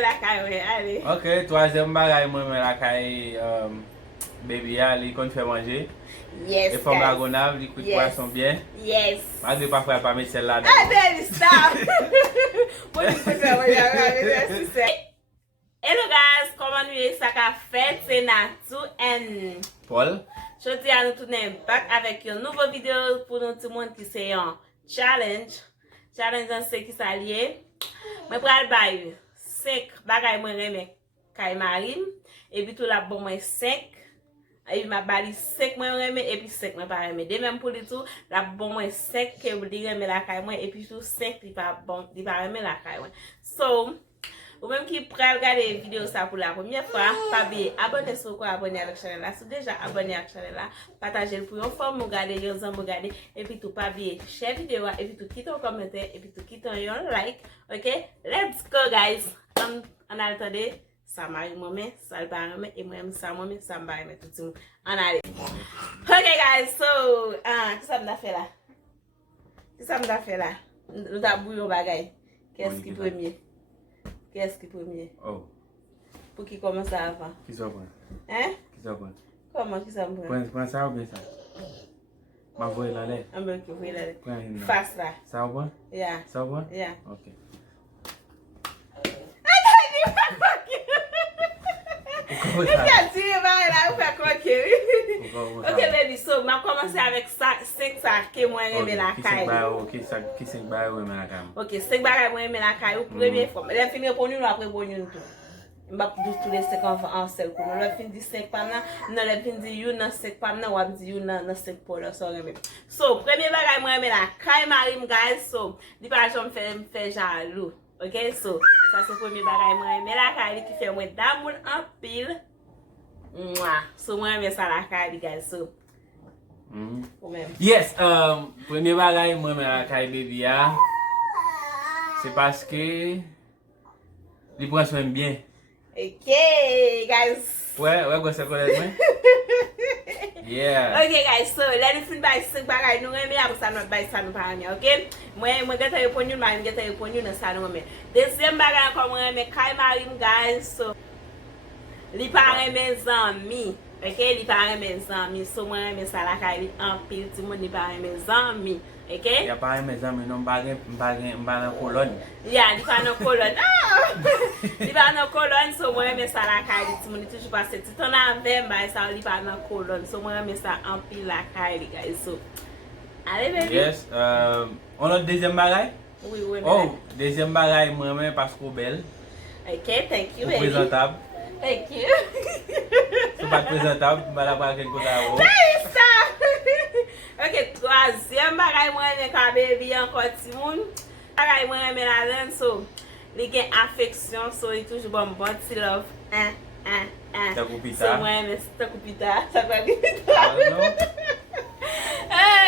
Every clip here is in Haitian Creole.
La caille, allez. Ok, troisième bagage, moi, mais la caille, baby, elle compte faire manger. Yes, Et forme guys. lagonable, il coûte poisson bien. Yes. Malgré parfois, pas mettre celle-là dedans. Ah, baby, stop. Moi, je peux faire Hello guys, comment nous est ça qu'a fait? C'est Natou and Paul. je dis à nous tourner back avec une nouvelle vidéo pour nous tout le monde qui c'est un challenge. Challenge on sait qui ça lié. Moi pour le bail 5 bagages moi remet kay marim et puis tout la bon moi 5 et puis ma bali 5 moi remet et puis 5 moi pas remet. De même pour le tout la bon moi 5 que vous dire remet la kay moi et puis tout 5 il pas bon, il pas remet la kay moi. So ou même qui prêt à regarder la vidéo ça pour la première fois, pas oublier abonner sur quoi abonner avec la chaîne là. Si déjà abonné à la chaîne là, partagez pour une fois regarder, vous en regarder et puis tout pas oublier share vidéo et puis tout quitter un commentaire et puis tout quitter un like. OK? Let's go guys. On a attendé ça m'a moi ça le pas et moi ça moi ça m'a tout le monde. On allez. OK guys, so qu'est-ce que ça m'a fait là? Qu'est-ce que ça m'a fait là? Nous t'a bouillon bagay. Qu'est-ce qui premier? Qu'est-ce qui est premier? Oh. Pour qui commence avant? Qui ça prend? Hein? Qui ça prend? Comment qui ça prend? Prends ça ou bien ça? Ma voix est là. Un peu qui vous là. Prends une. Face là. Ça va? Yeah. Ça va? Yeah. Ok. Il a dit, là, vous faites croquer. Ok, baby, so, je vais commencer avec 5 ça que moi j'aime la caille. Qui 5 bagages ou la caille? Ok, 5 bagages moi j'aime la caille. Première fois, je finis pour nous après pour nous tout. Je vais tous les 5 en seul coup. Je finis 5 par là, je finis you dans 5 par là, ou je dis you dans 5 pour là, so So, premier bagage moi j'aime la caille marim guys, so, il pas jamais faire jaloux. Ok, so, ça c'est le premier bagage moi j'aime la caille qui fait moi d'amour en pile. Mouah. So moi j'aime ça la caille guys, so. Yes, premier bagage moi j'aime la caille baby ya. C'est parce que il prend soin bien. Ok, guys. Ouais, quoi ça connaît moi? Yeah. Ok, guys, so let us fin by 5 bagay nou reme après ça nous by ça nous pas ok? Moi gata répondre nous, moi gata répondre dans ça nous reme. Deuxième bagay comme reme kay marim guys, so li pa reme zami. Ok, li pa reme zami. So moi reme ça la kay li en pile ti moun li pa reme zami. Ok? Ya pa mes amis non bagen colonne. Yeah, li pa nan colonne. Li pa nan colonne, so moi reme ça la kay li ti moun toujours passer ti ton avec ba ça li pa nan colonne. So moi reme ça en pile la kay li guys. So allez baby. Yes, on a deuxième bagage? Oui, oui. Oh, deuxième bagage moi même parce que belle. Ok, thank you baby. Présentable. Thank you. C'est pas présentable, mais la pas quelque chose à haut. Hey, stop. Ok, troisième bagay moi aime ka baby encore ti moun. Bagay moi aime la laine so. Li gen affection so il toujours bon ti love. Ta coupita. So moi aime ta coupita. Ça va vite. Non.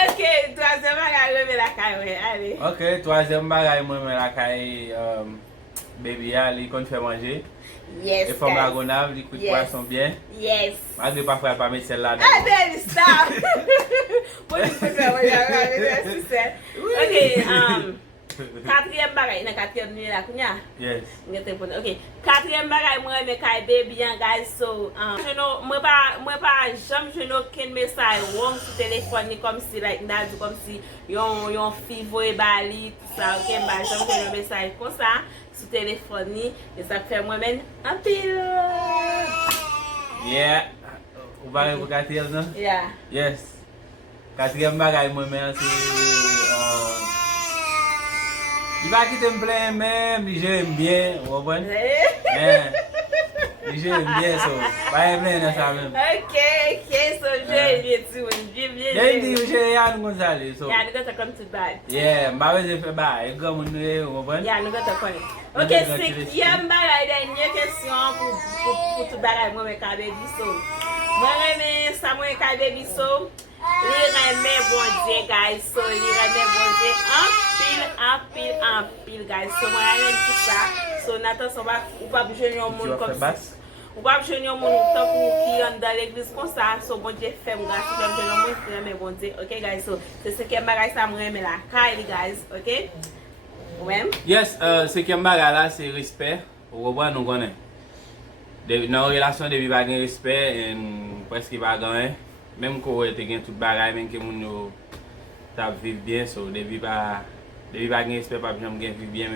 Ok, troisième bagay aime la caille. Allez. Ok, troisième bagage moi même la caille baby ya, il compte faire manger. Yes. Et forme lagonable, il coûte Yes. poisson bien. Yes. Malgré parfois pas mettre celle-là dedans. Ah, baby, stop. Moi, je peux faire Ok, quatrième bagay, na quatrième nuit là, kounya. Yes. Ok, quatrième bagay, moi, me kay baby, guys, so, je know, moi pas, jamais je know aucun message, wrong sur téléphone, comme si, like, comme si, yon fivo et bali, tout ça, ok, bah, jamais je know message comme ça, sur téléphone, et ça fait moi-même un pile. Yeah. Vous parlez pour quatrième, non? Yeah. Yes. Quatrième bagage, moi-même, c'est... il va quitter me plaît même, j'aime bien, vous comprenez? J'aime bien ça. Pas bien dans ça même. Ok, so j'aime bien tout, j'aime bien. J'ai dit que j'ai Yann Gonzalez. Yeah, nous gonna come to bad. Yeah, je vais faire bail, comme vous comprenez? Yeah, nous gonna come. Ok, cinquième bagay, dernière question pour tout bagay, moi, mes baby so. Moi, remets ça, moi, baby so. Li remè bon Dieu, guys. So, li remè bon Dieu en pile, guys. So, moi, remè tout ça. So, Nathan, ou pas bouger yon moun comme ça. Ou pas bouger yon moun tant qui est dans l'église comme ça. So, bon Dieu fait, guys. Si j'aime yon moun, je remè bon Dieu. Ok, guys. So, c'est ce qui est bagay ça, moi, remè la caille, guys. Ok? Ouais. Yes, ce qui est bagay là, c'est respect. Ou kompren nou konnen. Nan relasyon debi pa gen respect preski pa gen. Même ko te gen tout bagay men ke moun yo tap viv bien so debi pa gen respect pa jam gen viv bien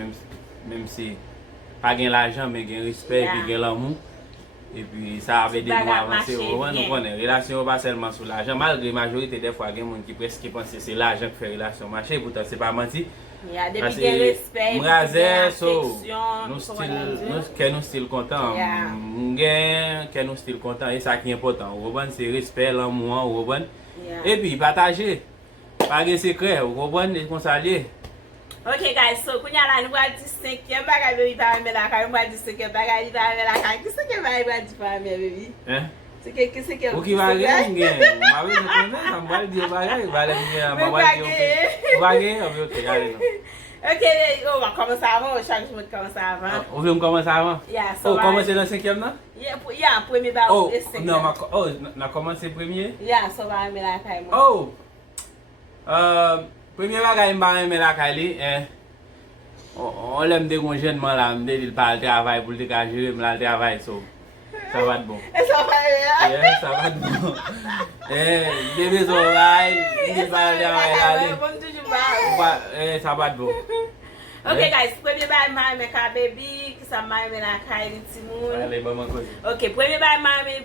même si pa gen l'argent men gen respect puis gen l'amour et puis ça avait des nous avancer ou nous connaît relation pas seulement sur l'argent malgré majorité des fois gen moun qui presque pense c'est l'argent qui fait relation marcher pourtant c'est pas menti. Il y a des respect, nous style content. Que nous style content et ça qui est important. Vous comprenez c'est respect l'amour, vous comprenez. Et puis partager. Pas de secret, vous comprenez comme ça lié. Ok guys, so kounya la nou al di 5e bagay baby pa me la kay, nou al di 5e bagay pa me la kay. Ki se ke bagay di pa me baby? Hein? Ki se ke ou ki bagay ngen. Ma we ne konnen, sa mbal di bagay, bale ma wal di ok. Bagay, ok, allez non. Ok, on va commencer avant, chaque jour on commence avant. On veut commencer avant? Yeah, so commencer dans 5e non? Yeah, premier ba ou 5e. Non, n'a commencé premier? Yeah, so va me la kay moi. Premier bagay mba reme la kay li, on l'aime de gon jeune man la, mde li pa al travay pou li ka jere, mla al travay so. Ça va de bon. Ça va bien. Yeah, ça va de bon. Bébé so ray, li pa al travay la li. Bon toujours ba. Ça va de bon. Ok guys, premier bagay mba reme ka baby, ki sa mba reme la kay li ti moun. Allez, bon man kozi. Ok, premier bagay mba reme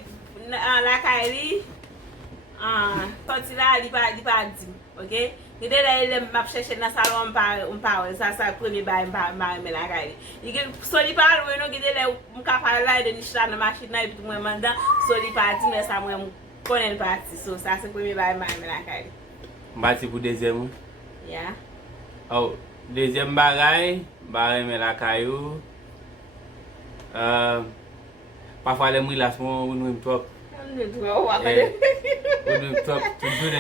la kay li, sorti la li pa di, ok? Gede la ele map chercher dans salon on parle ça premier bail me la kay li. So li parle we no gede la m ka parle la de ni chita dans machine na et puis moi mandan so li parti mais ça moi connaît parti so ça c'est premier bail me la kay li. Mbati pour deuxième. Yeah. Oh, deuxième bagay, me la kay ou. Parfois les mouillas sont nous trop.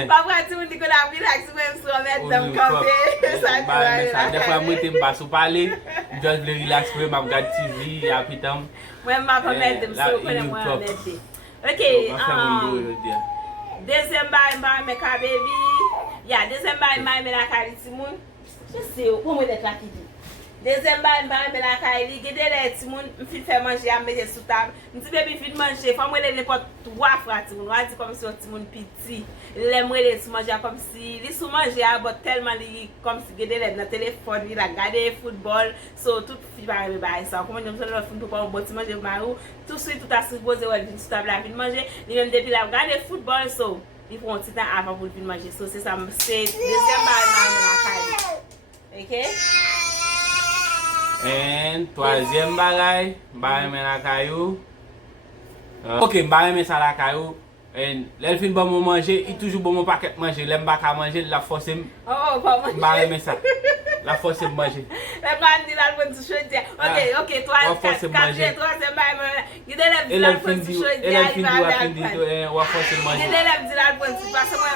Parfois tu me dis que la relax même sur mettre dans camper ça des fois moi te pas sou parler juste le relax pour m'a regarder TV et puis tam moi m'a pas mettre dem so pour moi mettre. OK, deuxième bail me ka baby. Yeah, deuxième bail me la ka ti moun. Je sais comment être là qui dit. Deuxième bail me la ka li gede les ti moun m'fil faire manger à mettre sous table. M'di baby fin manger, faut moi n'importe 3 fois ti moun. On dit comme si ti moun petit. L'aimerait les sous manger comme si li sous manger a bot tellement li comme si gede les dans téléphone, il a regarder football, so tout fi pa me bail ça. Comment j'aime ça le film pour pas bon ti manger marou. Tout de suite tout a supposé ouais fin sous table la fin manger, li même depuis la regarder football so il faut un petit temps avant pour fin manger. So c'est ça c'est deuxième bail me la ka. OK? Et troisième bagay, me la kayou. Ok, me ça la kayou. Et l'elfine bon mon manger, il toujours bon mon paquet manger, l'aime pas qu'à manger, la force pas manger. Me ça. La force manger. La bande dit la bonne chose. OK, toi troisième bail. Il dit la bonne chose. L'elfine dit wa force manger. Il dit la bonne chose parce que moi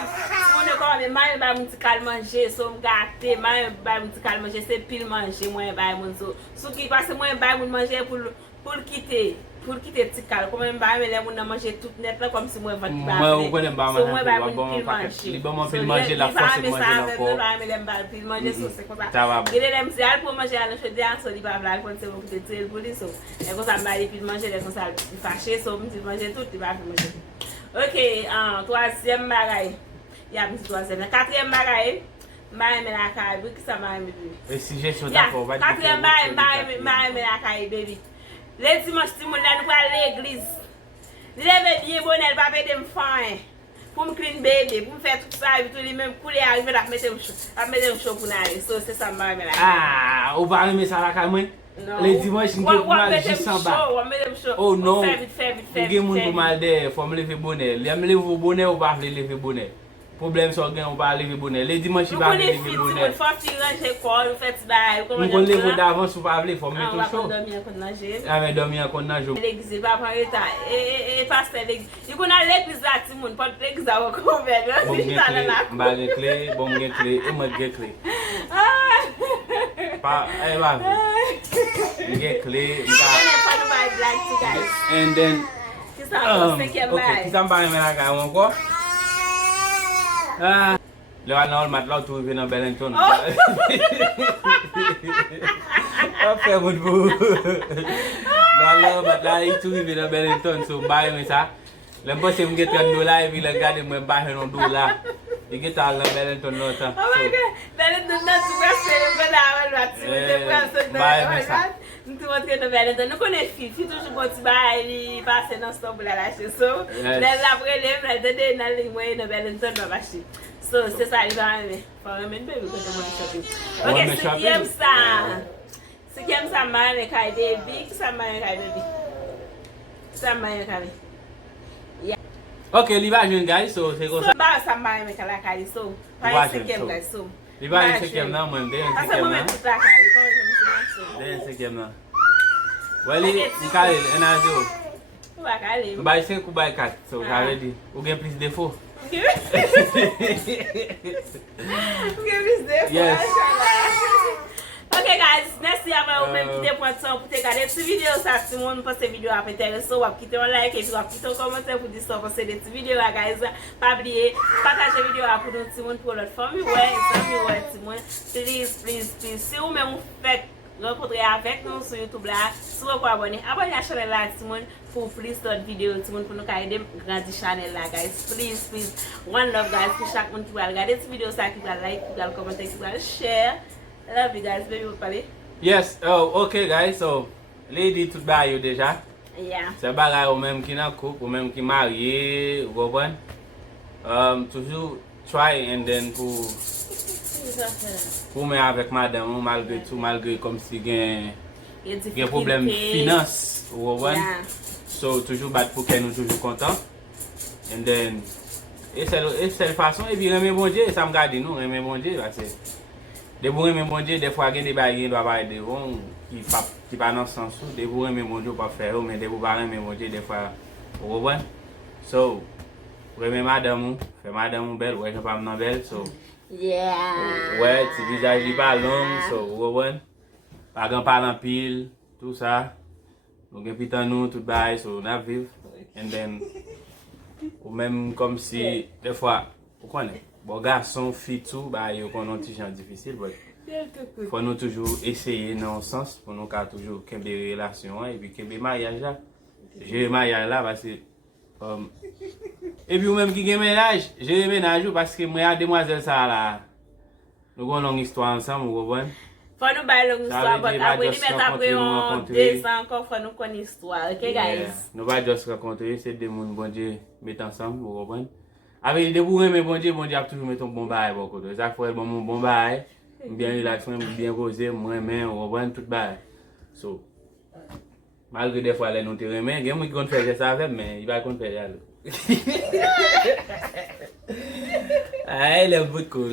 on est comme mal ba mon petit manger, so me gâter, mal ba mon petit manger, c'est pile manger moi ba mon so qui parce que moi ba mon manger pour quitter petit cal comme même ba les moun manger tout net là comme si moi va moi on connaît pas manger li bon pile manger la force manger encore ba me ba pile manger so c'est comme ça il aime c'est al pour manger à la chaudière so li ba la pour c'est pour te pour lui so et comme ça ba pile manger les comme ça fâché so me manger tout il va manger. OK, troisième bagay. Ya mi troisième. Quatrième bagay. Me la kay qui ça m'a aimé. Et si j'ai sur d'accord, va dire. Quatrième bagay me la kay baby. Les dimanches ti moun la nous aller à l'église. Lève bien bonne pas péter me faim. Pour me clean bébé, pour me faire tout ça et tout les même couler arriver à mettre un chaud pour aller. So c'est ça m'a aimé la kay. Ah, ou pas aimer ça la kay moi? Les dimanches nous pour mal juste en bas. Oh non. Fait vite. Gen moun pour mal de, faut me lever bonnet. L'aime lever bonnet ou pas lever bonnet. Problème so gen ou pas lever bonnet. Les dimanches pas lever bonnet. Faut ranger quoi, fait bail. On peut lever d'avance ou pas lever, faut mettre chaud. Dormir kon nager. Ah mais dormir kon nager. L'église pas prendre état et pasteur l'église. Il connait l'église là ti moun, pas l'église à couvert. Bon clé, et moi clé. Pas va. Get clear. And then okay, qui ça me parle encore? Le an nan mat la ou tou rive nan Belenton. A fe moun pou. Le an nan mat la yi tou rive nan Belenton. So baye mwen sa. Le mwen se mwen get $30 epi le gade mwen baye nan $2. E get al nan Belenton lontan. Oh my God. Belenton nan tou prase mwen la avan vat. Si mwen te prase baye mwen sa. Mwen tou montre nan Belenton. Nou konen fi toujou konti baye li pase nan stop pou la lache. So, le apre le mwen dede nan li mwen nan Belenton nan vache. So, se sa li va ame. Fa remen be, we kote mwen shopping. Ok, sikyem sa. Sikyem sa mwen ame kay baby. Ki sa mwen ame kay baby? Sa mwen ame kay baby. Ok, li va jwen guys, so se kon sa. So, ba sa mwen ame kala kay so. Pa sikyem guys, so. Li va jwen sikyem nan mwen, de yon Asa sikyem mwen nan. tout la kay, kon jen mwen so. De yon sikyem nan. Wali, yon kale, ena zo. Ou ba kale? Ou bay 5 ou bay 4, so kare di. Ou gen plis defo. Yes. Ok guys, merci avant ou même qui prendre temps pour te regarder cette vidéo. Ça, si vous pensez vidéo à intéressant, ou quitter un like et puis quitter un commentaire pour dire ça, penser de cette vidéo là guys. Pas oublier, partager vidéo pour nous tout le monde pour notre famille, ouais, tout le monde. Please. Si vous même faites rencontrer avec nous sur YouTube là, si vous pouvez abonner à la chaîne là tout le monde pour plus d'autres vidéos, tout le monde pour nous aider grandir channel là guys. Please. One love guys pour chaque monde qui va regarder cette vidéo ça, qui va like, qui va commenter, qui va share. I love you guys, baby, vous parlez? Yes, ok guys, so lady tout ba yo deja. Yeah. Se bagay ou menm ki nan couple, ou menm ki marye, ou gobon. Toujou try and then pou men avèk madame ou malgré tout, malgré kom si gen problem finance, ou gobon. Yeah. So toujou bat pou ken nou toujou kontan. And then, e sel fason, e bi reme bonje, sa m gade nou, reme bonje, vase. De pou reme bonje, de fwa gen de bagay do apay de ron, ki pa nan sansou, de pou reme bonje ou pa fè ou, men de pou pa reme bonje, de fwa, ou gobon. So, reme madame ou, fè madame ou bel, wè jen pa m nan bel, so. Yeah. Wè, ti vizaj li pa long, so, ou gobon. Pa gen palan pil, tout sa. Nou gen pitan nou, tout bay, so, na viv. And then, ou menm kom si, de fwa, ou konen, bo garson, fi tou, ba yo konon ti jan difisil, but fwa nou toujou eseye nan sens, pou nou ka toujou kembe relasyon, e pi kembe maryaj la. Jere maryaj la, basi, e pi ou menm ki gen menaj, jere menaj ou, paske mwen a demwazel sa la, nou kon long histwa ansam, ou gobon. Fwa nou bay long histwa, but apwe li met apre yon 2 an kon fwa nou kon histwa, ok guys? Nou ba just rakontre, se de moun bonje met ansam, ou gobon. Ave de pou reme bonje ap toujou met ton bon baye bokoto. Zak fwa el bon baye, mbyen relasyon, mbyen koze, mremen, ou tout baye. So, malgre de fwa le nou te remen, gen mwen ki kon fè jè sa avèm, men i ba kon fè jè alò. Ay, lem bout ko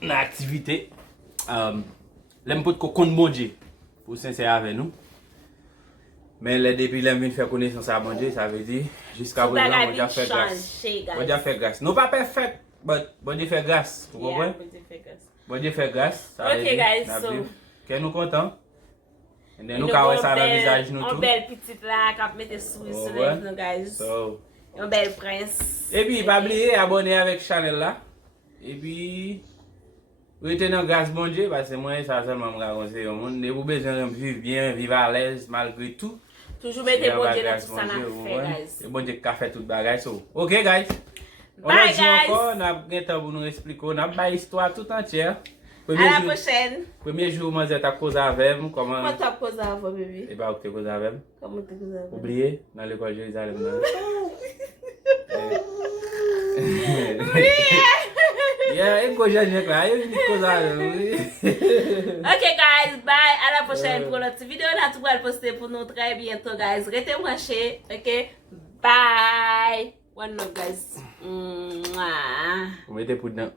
nan aktivite. Lem bout ko kon bonje, pou sensè avè nou. Men le depi lem vin fè konesyon sa bonje, sa ve di, jiska prezant, bonje a fè gras. Bonje a fè gras. Nou pa perfect, but bonje fè gras. Yeah, bonje fè gras. Bonje fè gras, sa ve di. Ok guys, so. Ken nou kontan. And then nou ka wè sa nan visaj nou tou. On bel petit la, kap mette sou lèv nou guys. So. On bel prens. E pi, pa bliye abone avèk chanel la. E pi, ou ete nan gras bonje, base mwen sa selman mga konse yon moun. De pou bezen rem viv bien, viv a lez, malgré tout. Toujou mette bonje nan tout sa nan fè guys. E bonje ka fè tout bagay so. Ok guys. Bye guys. Nap gen tan pou nou espliko, nap bay histwa tout antier. A la pochen. Premier jour man zè ta koz avèm. Koman ta koz avèm, bébé? E ba ou te koz avèm. Koman te koz avèm? Oubliye, nan l'ekol Jérusalem nan. Yeah, e ko janjek la, e vini koz avèm. Ok guys, bye. À la prochaine pour notre vidéo. On a tout le poster pour nous très bientôt guys. Restez branchés. Ok, bye. One love guys. Ou mette pou dan.